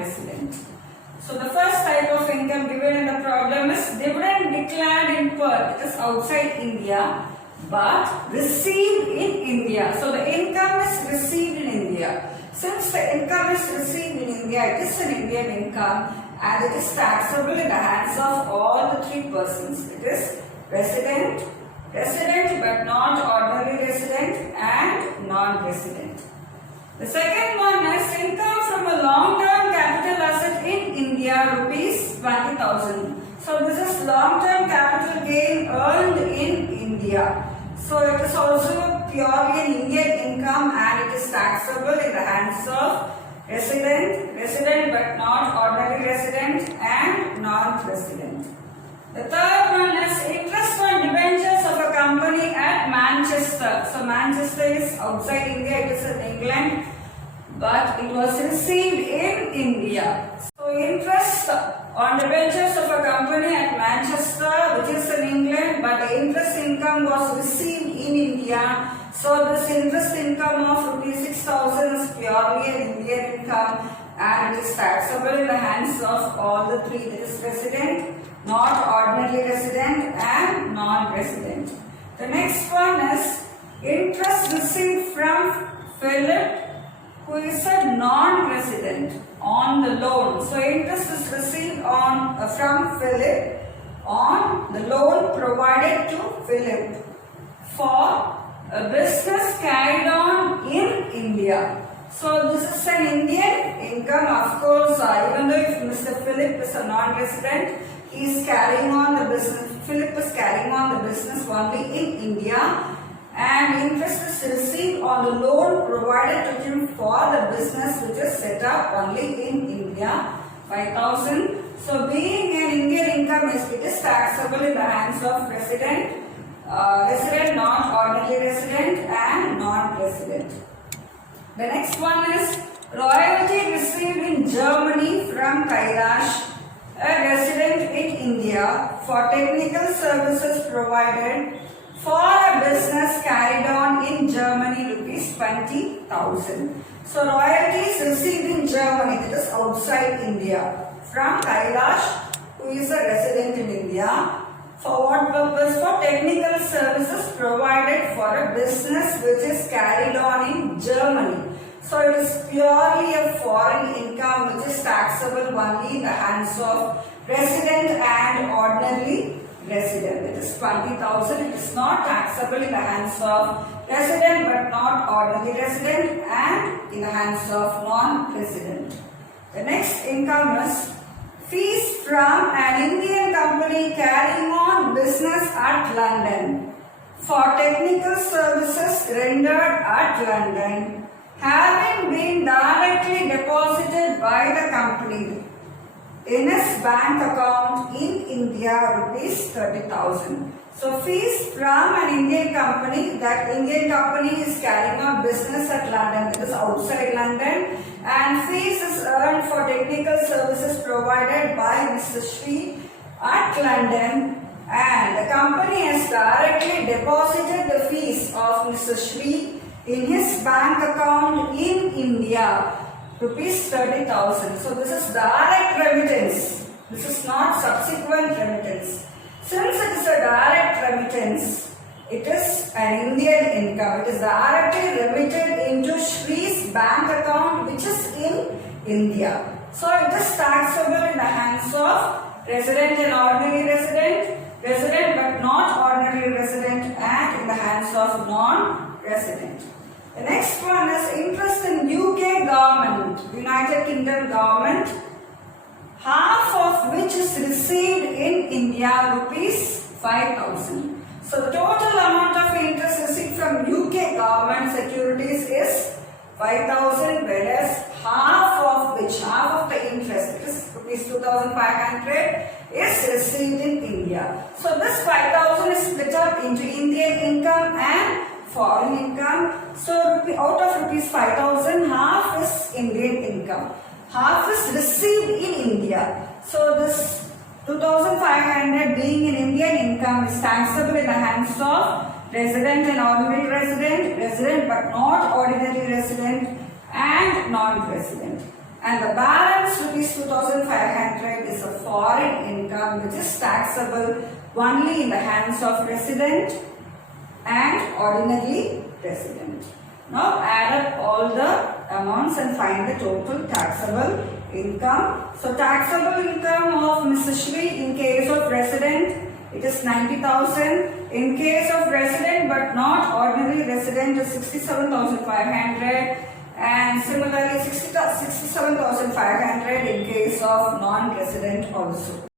non-resident. So the first type of income given in the problem is dividend declared in Perth. It is outside India but received in India. So the income is received in India. Since the income is received in India, it is an Indian income and it is taxable in the hands of all the three persons. It is resident, resident but not ordinary resident, and non-resident. The second one is income from a long-term capital asset in India, rupees 20,000. So this is long-term capital gain earned in India. So it is also purely an Indian income and it is taxable in the hands of resident, resident but not ordinary resident, and non-resident. The third one is interest on debentures of a company at Manchester. So Manchester is outside India, it is in England, but it was received in India. So interest on debentures of a company at Manchester, which is in England, but the interest income was received in India. So this interest income of rupees 6,000 is purely an Indian income and it is taxable in the hands of all the three. That is resident, not ordinary resident, and non-resident. The next one is interest received from Philip, who is a non-resident, on the loan. So interest is received from Philip on the loan provided to Philip for a business carried on in India. So this is an Indian income. Of course, even though if Mr. Philip is a non-resident, he is carrying on the business. Philip is carrying on the business only in India, and interest is received on the loan provided to him for the business which is set up only in India, 5,000. So being an Indian income, it is taxable in the hands of resident, resident, not ordinary resident, and non-resident. The next one is royalty received in Germany from Kailash, a resident in India, for technical services provided for a business carried on in Germany, rupees 20,000. So royalties received in Germany, that is outside India, from Kailash, who is a resident in India. For what purpose? For technical services provided for a business which is carried on in Germany. So it is purely a foreign income which is taxable only in the hands of resident and ordinary resident. It is 20,000. It is not taxable in the hands of resident but not ordinary resident, and in the hands of non-resident. The next income is fees from an Indian company carrying on business at London for technical services rendered at London, having been directly deposited by the company in its bank account in India, rupees 30,000. So fees from an Indian company, that Indian company is carrying on business at London, it is outside London, and fees is earned for technical services provided by Mr. Sri at London, and the company has directly deposited the fees of Mr. Sri in his bank account in India, rupees 30,000. So this is direct remittance. This is not subsequent remittance. Since it is a direct remittance, it is an Indian income. It is directly remitted into Shri's bank account which is in India. So it is taxable in the hands of resident and ordinary resident, resident but not ordinary resident, and in the hands of non-resident. The next one is interest in UK government, United Kingdom government, half of which is received in India, rupees 5,000. So the total amount of interest received from UK government securities is 5,000, whereas half of the interest, it is rupees 2,500, is received in India. So this 5,000 is split up into Indian income and foreign income. So out of rupees 5,000, half is Indian income, half is received in India. So this 2,500 being an Indian income is taxable in the hands of resident and ordinary resident, resident but not ordinary resident, and non-resident. and the balance rupees 2,500 is a foreign income which is taxable only in the hands of resident and ordinary resident. Now add up all the amounts and find the total taxable income. So taxable income of Mrs. Shri in case of resident, it is 90,000. In case of resident but not ordinary resident is 67,500, and similarly 67,500 in case of non-resident also.